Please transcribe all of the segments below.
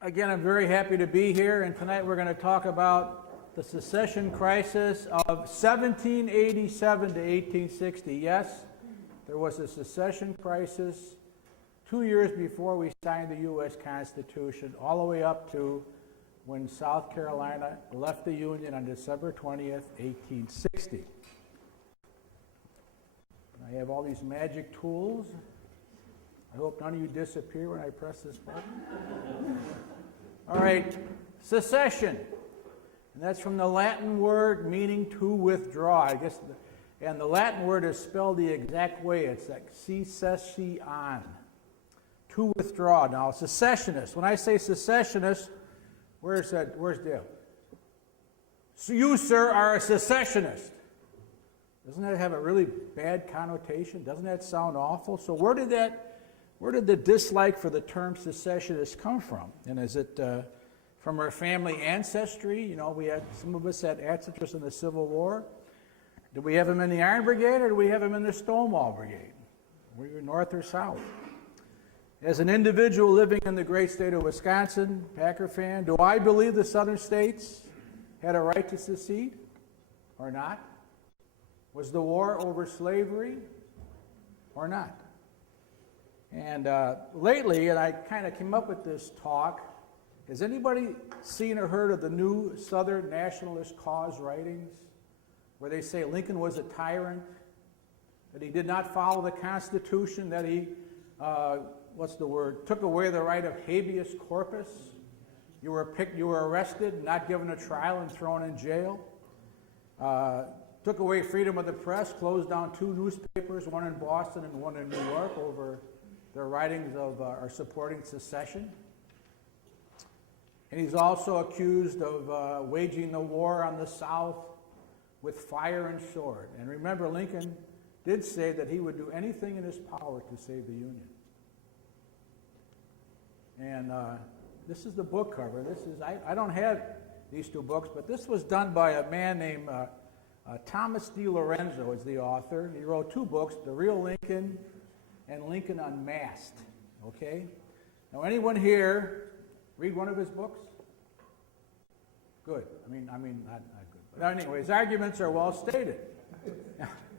Again, I'm very happy to be here, and tonight we're going to talk about the Secession Crisis of 1787 to 1860. Yes, there was a Secession Crisis 2 years before we signed the U.S. Constitution, all the way up to when South Carolina left the Union on December 20th, 1860. I have all these magic tools. I hope none of you disappear when I press this button. All right, secession. And that's from the Latin word meaning to withdraw. I guess, and the Latin word is spelled the exact way. It's like secession, to withdraw. Now, secessionist. When I say secessionist, where's Dale? So you, sir, are a secessionist. Doesn't that have a really bad connotation? Doesn't that sound awful? So where did the dislike for the term secessionist come from? And is it from our family ancestry? You know, some of us had ancestors in the Civil War. Did we have them in the Iron Brigade, or did we have them in the Stonewall Brigade? Were you north or south? As an individual living in the great state of Wisconsin, Packer fan, do I believe the southern states had a right to secede or not? Was the war over slavery or not? And lately, and I kind of came up with this talk, has anybody seen or heard of the new Southern Nationalist Cause writings, where they say Lincoln was a tyrant, that he did not follow the Constitution, that he, took away the right of habeas corpus? You were arrested, not given a trial, and thrown in jail. Took away freedom of the press, closed down 2 newspapers, one in Boston and one in New York, over their writings of or supporting secession. And he's also accused of waging the war on the South with fire and sword. And remember, Lincoln did say that he would do anything in his power to save the Union. And this is the book cover. I don't have these 2 books, but this was done by a man named Thomas D. Lorenzo is the author. He wrote 2 books, The Real Lincoln and Lincoln Unmasked. Okay? Now, anyone here read one of his books? Good. I mean, not good. But anyway, his arguments are well stated.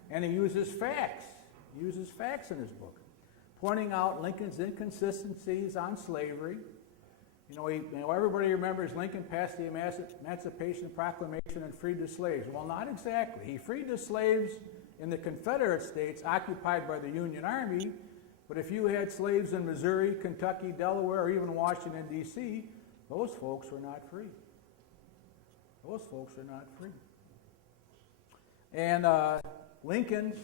And he uses facts. He uses facts in his book, pointing out Lincoln's inconsistencies on slavery. You know, everybody remembers Lincoln passed the Emancipation Proclamation and freed the slaves. Well, not exactly. He freed the slaves in the Confederate states occupied by the Union Army, but if you had slaves in Missouri, Kentucky, Delaware, or even Washington, D.C., those folks were not free. Those folks are not free. And Lincoln's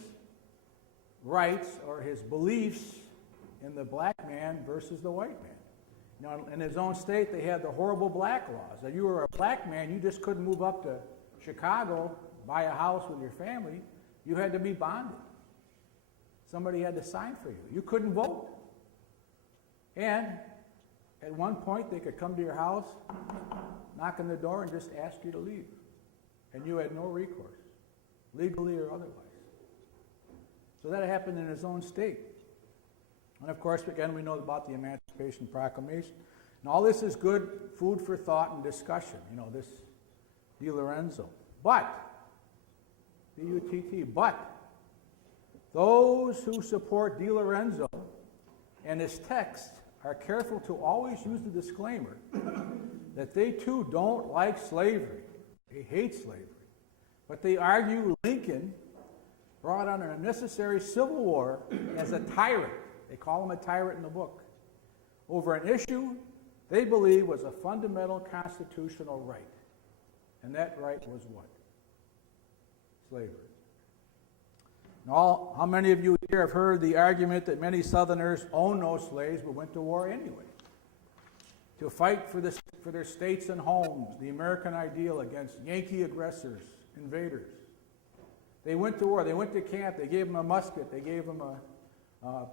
rights, or his beliefs in the black man versus the white man. You know, in his own state, they had the horrible black laws. If you were a black man, you just couldn't move up to Chicago, buy a house with your family. You had to be bonded. Somebody had to sign for you. You couldn't vote. And at one point, they could come to your house, knock on the door, and just ask you to leave. And you had no recourse, legally or otherwise. So that happened in his own state. And of course, again, we know about the Emancipation Proclamation. And all this is good food for thought and discussion, you know, this De Lorenzo. But, B-U-T-T, but, those who support De Lorenzo and his text are careful to always use the disclaimer that they too don't like slavery. They hate slavery. But they argue Lincoln brought on an unnecessary civil war as a tyrant. They call him a tyrant in the book, over an issue they believe was a fundamental constitutional right. And that right was what? Slavery. Now, how many of you here have heard the argument that many Southerners own no slaves but went to war anyway? To fight for their states and homes, the American ideal against Yankee aggressors, invaders. They went to war, they went to camp, they gave them a musket, they gave them a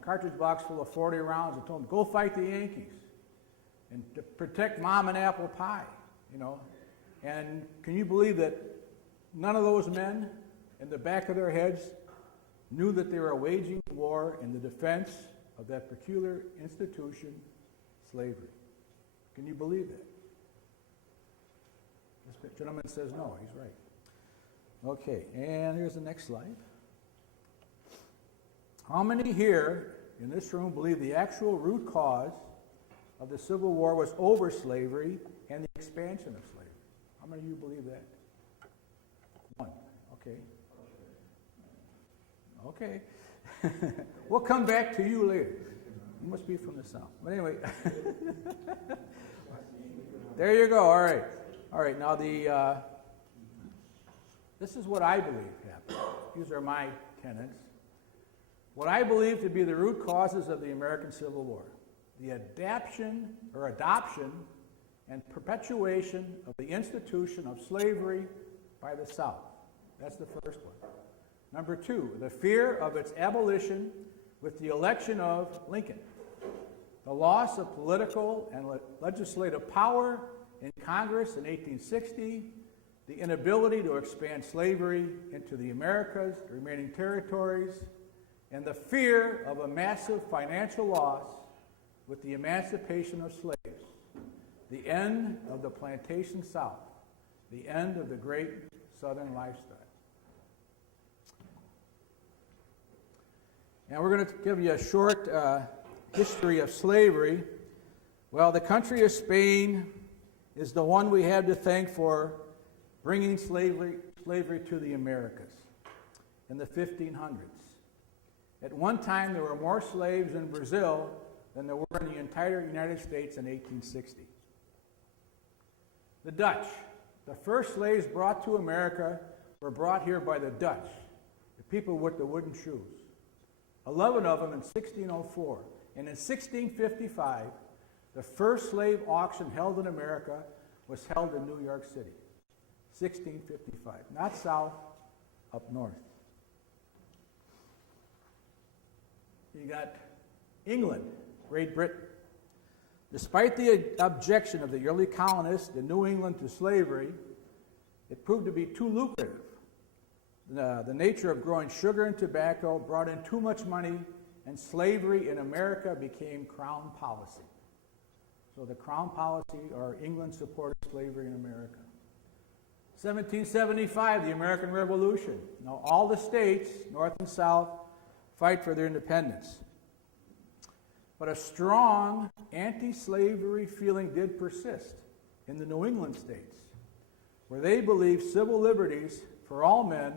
cartridge box full of 40 rounds and told them, go fight the Yankees and to protect mom and apple pie, you know. And can you believe that none of those men in the back of their heads knew that they were waging war in the defense of that peculiar institution, slavery? Can you believe that? This gentleman says no, he's right. Okay, and here's the next slide. How many here in this room believe the actual root cause of the Civil War was over slavery and the expansion of slavery? How many of you believe that? One. Okay. Okay. We'll come back to you later. You must be from the South. But anyway. There you go. All right. All right. Now this is what I believe happened. These are my tenets. What I believe to be the root causes of the American Civil War. The adoption and perpetuation of the institution of slavery by the South. That's the first one. Number two, the fear of its abolition with the election of Lincoln. The loss of political and legislative power in Congress in 1860, the inability to expand slavery into the Americas, the remaining territories, and the fear of a massive financial loss with the emancipation of slaves, the end of the plantation South, the end of the great Southern lifestyle. And we're going to give you a short history of slavery. Well, the country of Spain is the one we have to thank for bringing slavery to the Americas in the 1500s. At one time, there were more slaves in Brazil than there were in the entire United States in 1860. The Dutch. The first slaves brought to America were brought here by the Dutch, the people with the wooden shoes. 11 of them in 1604. And in 1655, the first slave auction held in America was held in New York City. 1655. Not south, up north. You got England, Great Britain. Despite the objection of the early colonists in New England to slavery, it proved to be too lucrative. The nature of growing sugar and tobacco brought in too much money, and slavery in America became crown policy. So the crown policy, or England supported slavery in America. 1775, the American Revolution. Now all the states, North and South, fight for their independence. But a strong anti-slavery feeling did persist in the New England states, where they believed civil liberties for all men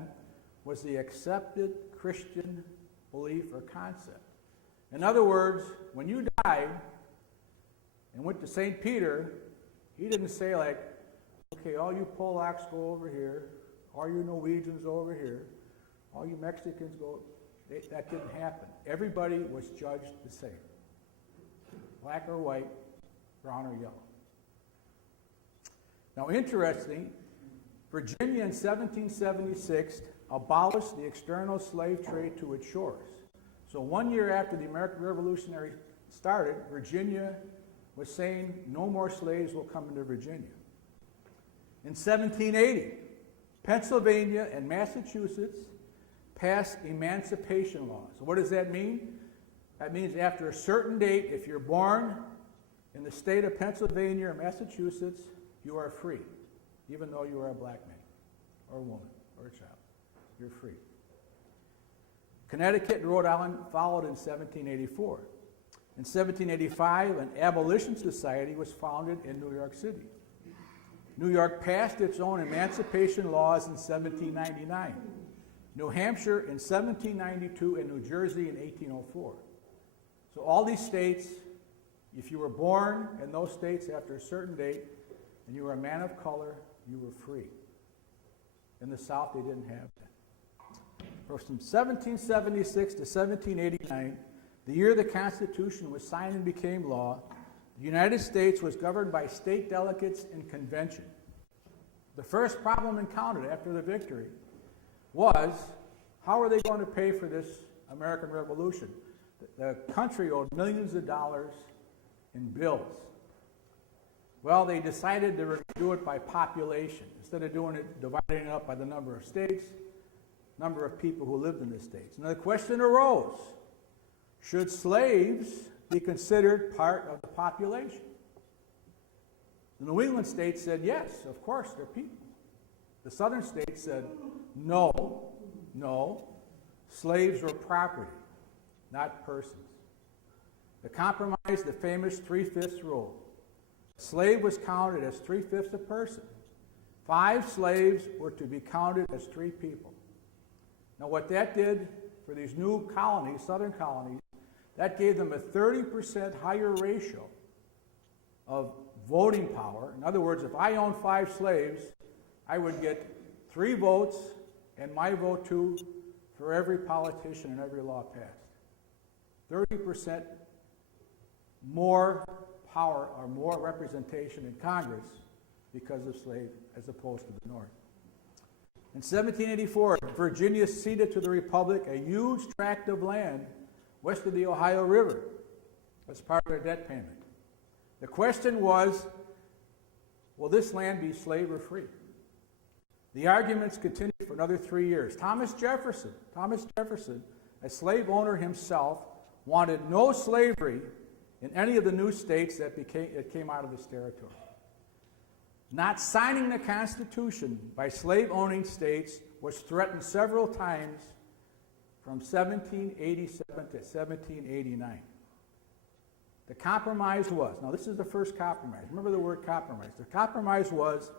was the accepted Christian belief or concept. In other words, when you died and went to St. Peter, he didn't say like, okay, all you Polacks go over here, all you Norwegians over here, all you Mexicans go. That didn't happen. Everybody was judged the same. Black or white, brown or yellow. Now, interesting, Virginia in 1776 abolished the external slave trade to its shores. So 1 year after the American Revolution started, Virginia was saying no more slaves will come into Virginia. In 1780, Pennsylvania and Massachusetts passed emancipation laws. So what does that mean? That means after a certain date, if you're born in the state of Pennsylvania or Massachusetts, you are free, even though you are a black man or a woman or a child. You're free. Connecticut and Rhode Island followed in 1784. In 1785, an abolition society was founded in New York City. New York passed its own emancipation laws in 1799. New Hampshire in 1792, and New Jersey in 1804. So all these states, if you were born in those states after a certain date, and you were a man of color, you were free. In the South, they didn't have that. From 1776 to 1789, the year the Constitution was signed and became law, the United States was governed by state delegates and convention. The first problem encountered after the victory was, how are they going to pay for this American Revolution? The country owed millions of dollars in bills. Well, they decided they were going to do it by population. Instead of doing it, dividing it up by the number of states, number of people who lived in the states. Now the question arose, should slaves be considered part of the population? The New England states said, yes, of course, they're people. The southern states said, no, slaves were property, not persons. The compromise, the famous 3/5 rule. A slave was counted as 3/5 a person. 5 slaves were to be counted as 3 people. Now what that did for these new colonies, southern colonies, that gave them a 30% higher ratio of voting power. In other words, if I owned 5 slaves, I would get 3 votes and my vote too for every politician and every law passed. 30% more power or more representation in Congress because of slaves as opposed to the North. In 1784, Virginia ceded to the Republic a huge tract of land west of the Ohio River as part of their debt payment. The question was, will this land be slave or free? The arguments continued for another 3 years. Thomas Jefferson, a slave owner himself, wanted no slavery in any of the new states that came out of this territory. Not signing the Constitution by slave-owning states was threatened several times from 1787 to 1789. The compromise was, now this is the first compromise. Remember the word compromise. The compromise was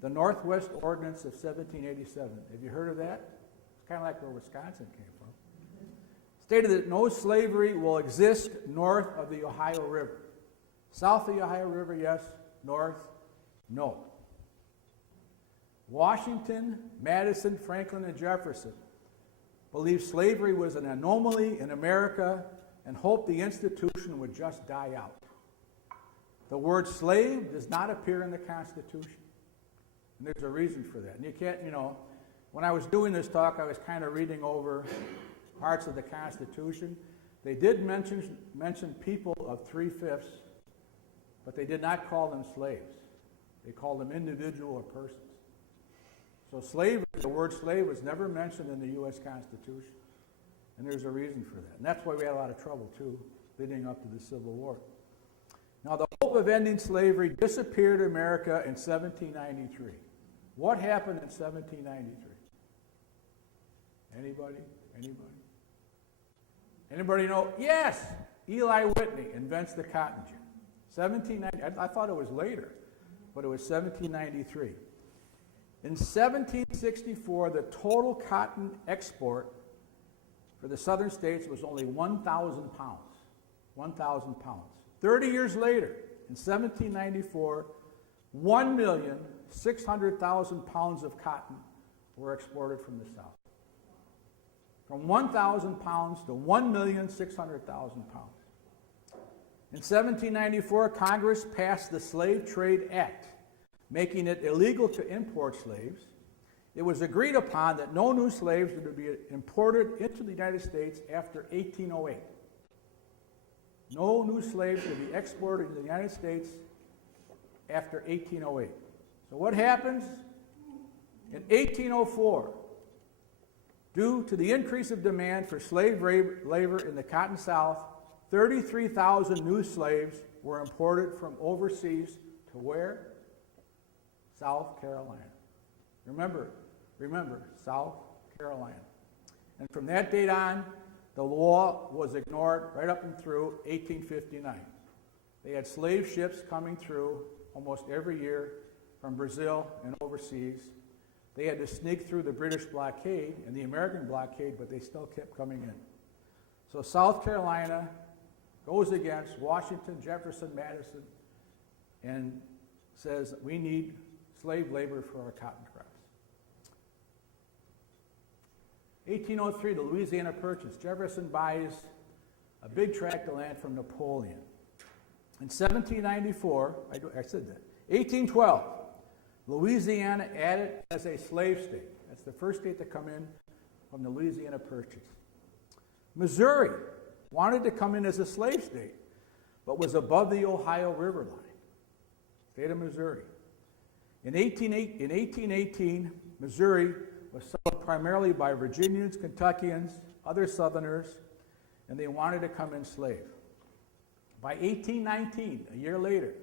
the Northwest Ordinance of 1787. Have you heard of that? It's kind of like where Wisconsin came from. Stated that no slavery will exist north of the Ohio River. South of the Ohio River, yes. North, no. Washington, Madison, Franklin, and Jefferson believed slavery was an anomaly in America and hoped the institution would just die out. The word slave does not appear in the Constitution. And there's a reason for that. And you can't, when I was doing this talk, I was kind of reading over parts of the Constitution. They did mention people of 3/5, but they did not call them slaves. They called them individual or persons. So slavery, the word slave was never mentioned in the U.S. Constitution. And there's a reason for that. And that's why we had a lot of trouble, too, leading up to the Civil War. Now, the hope of ending slavery disappeared in America in 1793. What happened in 1793? Anybody? Anybody know? Yes! Eli Whitney invents the cotton gin. 1790. I thought it was later, but it was 1793. In 1764, the total cotton export for the southern states was only 1,000 pounds. 1,000 pounds. 30 years later, in 1794, 1,600,000 pounds of cotton were exported from the South. From 1,000 pounds to 1,600,000 pounds. In 1794, Congress passed the Slave Trade Act, making it illegal to import slaves. It was agreed upon that no new slaves were to be imported into the United States after 1808. No new slaves would be exported into the United States after 1808. So what happens? In 1804, due to the increase of demand for slave labor in the Cotton South, 33,000 new slaves were imported from overseas to where? South Carolina. Remember, South Carolina. And from that date on, the law was ignored right up and through 1859. They had slave ships coming through almost every year from Brazil and overseas. They had to sneak through the British blockade and the American blockade, but they still kept coming in. So South Carolina goes against Washington, Jefferson, Madison, and says we need slave labor for our cotton crops. 1803, the Louisiana Purchase. Jefferson buys a big tract of land from Napoleon. In 1794, I said that. 1812, Louisiana added as a slave state. That's the first state to come in from the Louisiana Purchase. Missouri wanted to come in as a slave state, but was above the Ohio River line. State of Missouri. In 1818, Missouri was settled primarily by Virginians, Kentuckians, other Southerners, and they wanted to come in slave. By 1819, a year later,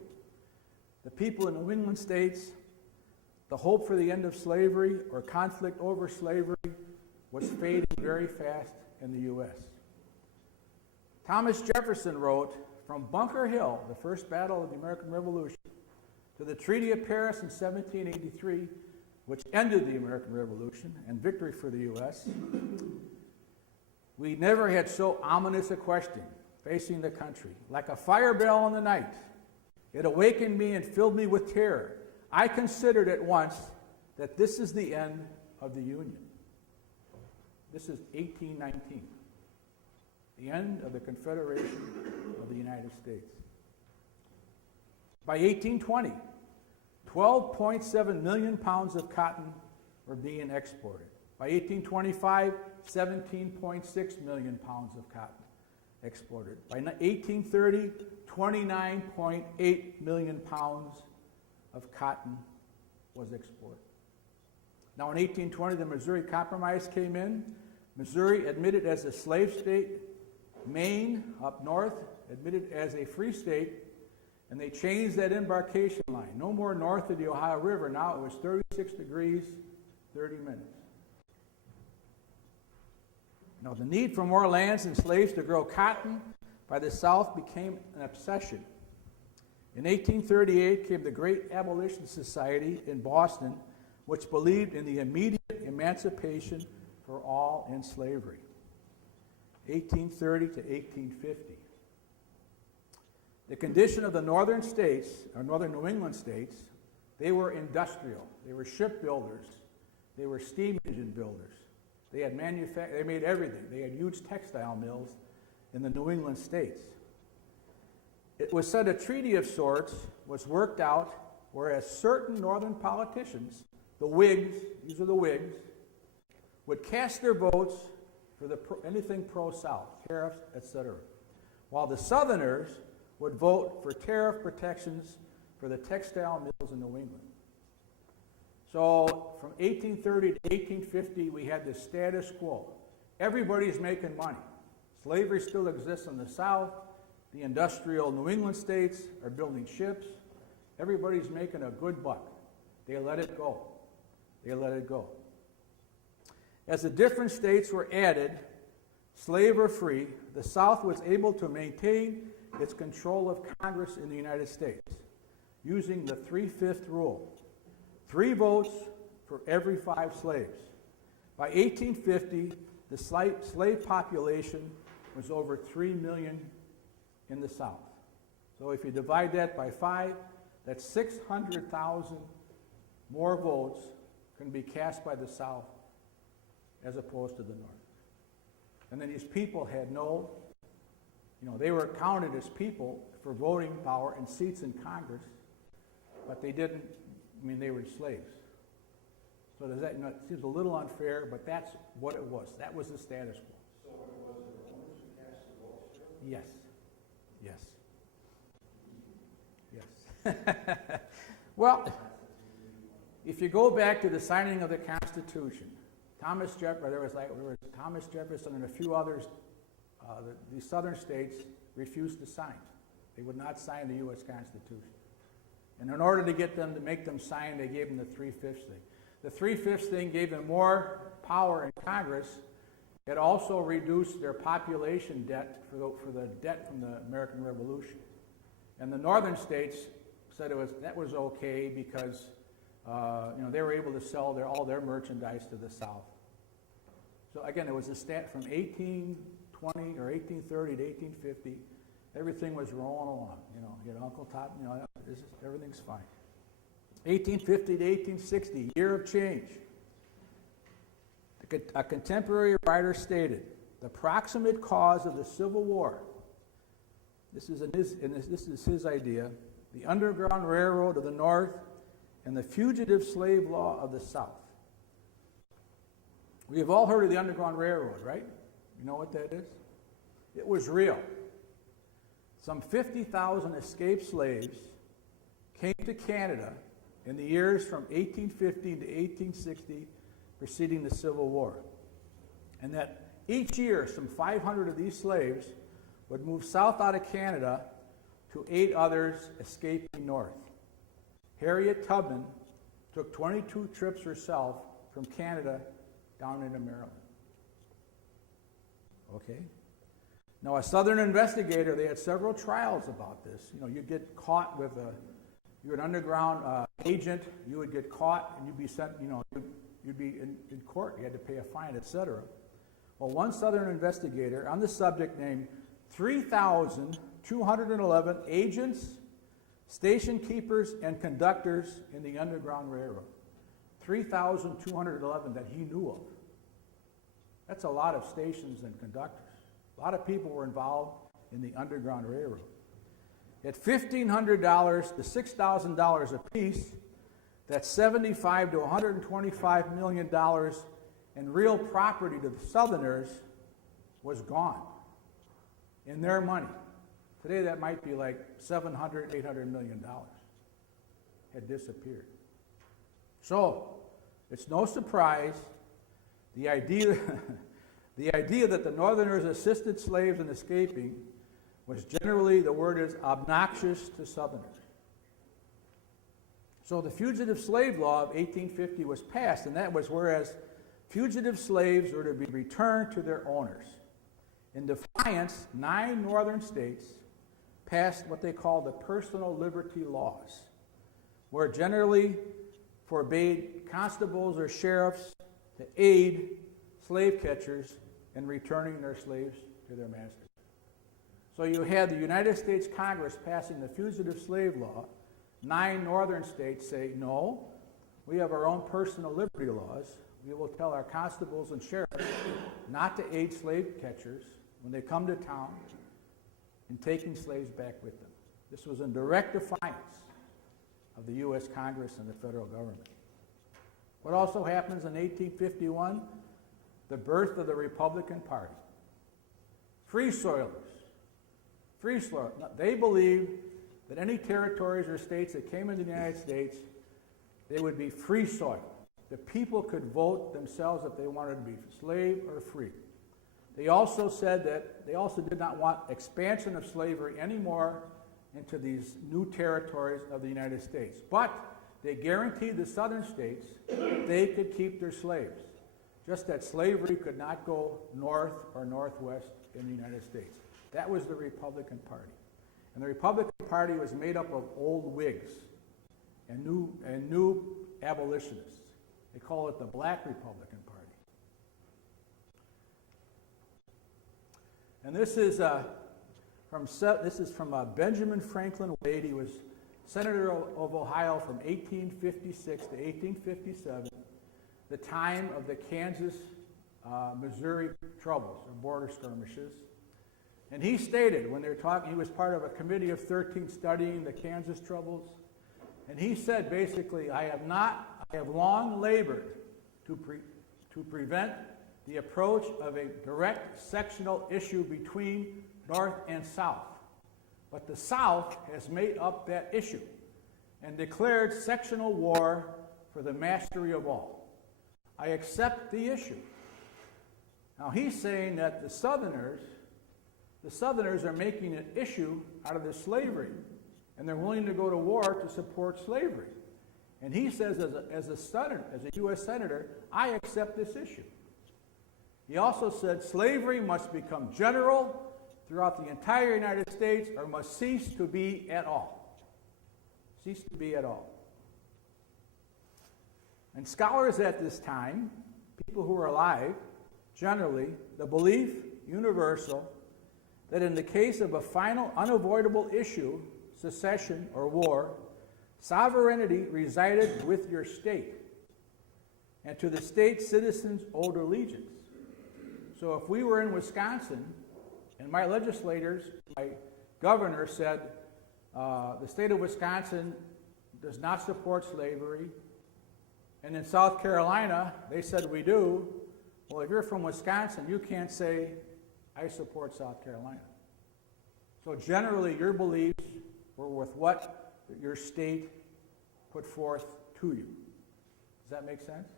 the people in the New England states, the hope for the end of slavery or conflict over slavery was fading very fast in the U.S. Thomas Jefferson wrote, "From Bunker Hill, the first battle of the American Revolution, to the Treaty of Paris in 1783, which ended the American Revolution and victory for the U.S., we never had so ominous a question facing the country. Like a fire bell in the night, it awakened me and filled me with terror. I considered at once that this is the end of the Union." This is 1819. The end of the Confederation of the United States. By 1820, 12.7 million pounds of cotton were being exported. By 1825, 17.6 million pounds of cotton exported. By 1830, 29.8 million pounds of cotton was exported. Now in 1820, the Missouri Compromise came in. Missouri admitted as a slave state. Maine, up north, admitted as a free state, and they changed that embarkation line. No more north of the Ohio River. Now it was 36 degrees, 30 minutes. Now the need for more lands and slaves to grow cotton by the South became an obsession. In 1838 came the Great Abolition Society in Boston, which believed in the immediate emancipation for all in slavery. 1830 to 1850. The condition of the northern states, or northern New England states, they were industrial. They were shipbuilders. They were steam engine builders. They had they made everything. They had huge textile mills in the New England states. It was said a treaty of sorts was worked out, whereas certain northern politicians, the Whigs, these are the Whigs, would cast their votes for anything pro-South, tariffs, etc., while the Southerners would vote for tariff protections for the textile mills in New England. So from 1830 to 1850, we had this status quo. Everybody's making money. Slavery still exists in the South. The industrial New England states are building ships. Everybody's making a good buck. They let it go. They let it go. As the different states were added, slave or free, the South was able to maintain its control of Congress in the United States using the 3/5 rule. 3 votes for every 5 slaves. By 1850, the slave population was over 3 million in the South. So if you divide that by 5, that's 600,000 more votes can be cast by the South as opposed to the North. And then these people had no, they were counted as people for voting power and seats in Congress, but they didn't, they were slaves. So does that, it seems a little unfair, but that's what it was. That was the status quo. So it was the owners who cast the votes too? Yes. Yes. Well, if you go back to the signing of the Constitution, Thomas Jefferson and a few others, the southern states refused to sign. They would not sign the U.S. Constitution. And in order to get them to make them sign, they gave them the 3/5 thing. The 3/5 thing gave them more power in Congress. It also reduced their population debt for the debt from the American Revolution. And the northern states said that was okay because they were able to sell all their merchandise to the South. So again, it was a stat from 1820 or 1830 to 1850. Everything was rolling along. You had Uncle Tom. Everything's fine. 1850 to 1860, year of change. A contemporary writer stated, "The proximate cause of the Civil War." This is his idea. "The Underground Railroad of the North and the Fugitive Slave Law of the South." We have all heard of the Underground Railroad, right? You know what that is? It was real. Some 50,000 escaped slaves came to Canada in the years from 1850 to 1860, preceding the Civil War. And that each year, some 500 of these slaves would move south out of Canada to 8 others escaping north. Harriet Tubman took 22 trips herself from Canada down into Maryland. Okay? Now, a Southern investigator, they had several trials about this. You know, you'd get caught with you're an underground agent, you would get caught and you'd be sent, you know, you'd be in court, you had to pay a fine, etc. Well, one Southern investigator on the subject named 3,211 agents, station keepers, and conductors in the Underground Railroad. 3,211 that he knew of. That's a lot of stations and conductors. A lot of people were involved in the Underground Railroad. At $1,500 to $6,000 apiece, that's $75 to $125 million in real property to the Southerners was gone in their money. Today that might be like $700, $800 million had disappeared. So, it's no surprise the idea that the Northerners assisted slaves in escaping was generally, the word is, obnoxious to Southerners. So the Fugitive Slave Law of 1850 was passed, and that was whereas fugitive slaves were to be returned to their owners. In defiance, 9 northern states passed what they called the personal liberty laws, where generally forbade constables or sheriffs to aid slave catchers in returning their slaves to their masters. So you had the United States Congress passing the Fugitive Slave Law. 9 northern states say, no, we have our own personal liberty laws. We will tell our constables and sheriffs not to aid slave catchers when they come to town in taking slaves back with them. This was in direct defiance of the U.S. Congress and the federal government. What also happens in 1851? The birth of the Republican Party. Free Soilers. Free Soilers. They believed that any territories or states that came into the United States, they would be free soil. The people could vote themselves if they wanted to be slave or free. They also said that they also did not want expansion of slavery anymore into these new territories of the United States. But they guaranteed the southern states they could keep their slaves, just that slavery could not go north or northwest in the United States. That was the Republican Party. And the Republican Party was made up of old Whigs and new abolitionists. They call it the Black Republican Party. And this is from Benjamin Franklin Wade. He was Senator of Ohio from 1856 to 1857, the time of the Kansas-Missouri troubles, or border skirmishes. And he stated, when they were talking, he was part of a committee of 13 studying the Kansas troubles, and he said basically, I have long labored to prevent the approach of a direct sectional issue between North and South. But the South has made up that issue and declared sectional war for the mastery of all. I accept the issue. Now he's saying that the Southerners are making an issue out of this slavery, and they're willing to go to war to support slavery. And he says, as a U.S. Senator, I accept this issue. He also said slavery must become general throughout the entire United States or must cease to be at all. Cease to be at all. And scholars at this time, people who were alive, generally, the belief, universal, that in the case of a final unavoidable issue, secession or war, sovereignty resided with your state, and to the state citizens owed allegiance. So if we were in Wisconsin, and my legislators, my governor said, the state of Wisconsin does not support slavery, and in South Carolina, they said we do. Well, if you're from Wisconsin, you can't say, I support South Carolina. So generally, your beliefs were with what your state put forth to you. Does that make sense?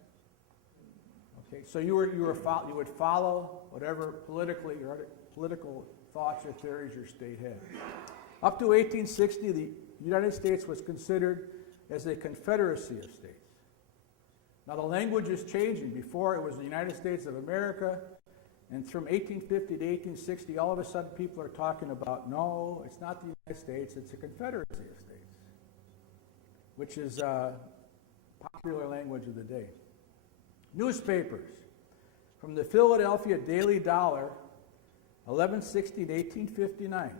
Okay, so you would follow whatever political thoughts or theories your state had. Up to 1860, the United States was considered as a confederacy of states. Now the language is changing. Before it was the United States of America, and from 1850 to 1860, all of a sudden people are talking about, no, it's not the United States, it's a confederacy of states, which is popular language of the day. Newspapers, from the Philadelphia Daily Dollar, 1160 to 1859.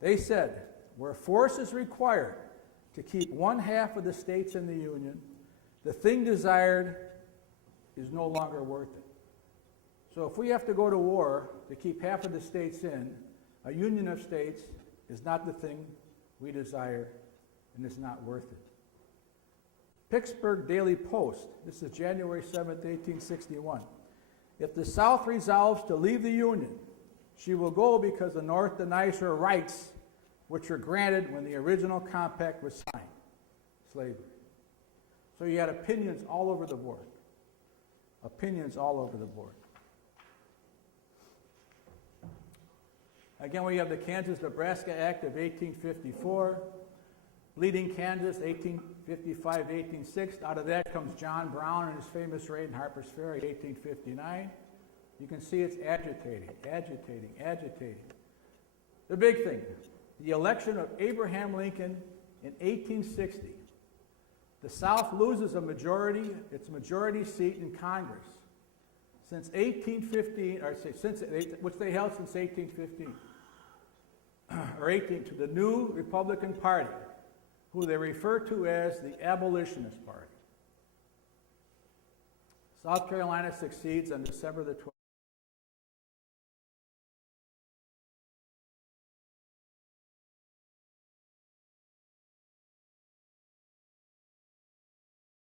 They said, where force is required to keep one half of the states in the Union, the thing desired is no longer worth it. So if we have to go to war to keep half of the states in, a union of states is not the thing we desire and is not worth it. Pittsburgh Daily Post, this is January 7th, 1861. If the South resolves to leave the Union, she will go because the North denies her rights, which were granted when the original compact was signed, slavery. So you had opinions all over the board. Opinions all over the board. Again, we have the Kansas-Nebraska Act of 1854, Bleeding Kansas, 1855-1860. Out of that comes John Brown and his famous raid in Harper's Ferry, 1859. You can see it's agitating, agitating, agitating. The big thing, the election of Abraham Lincoln in 1860. The South loses a majority, its majority seat in Congress since 1815, which they held since 1815, or 18, to the new Republican Party, who they refer to as the Abolitionist Party. South Carolina succeeds on December the 12th.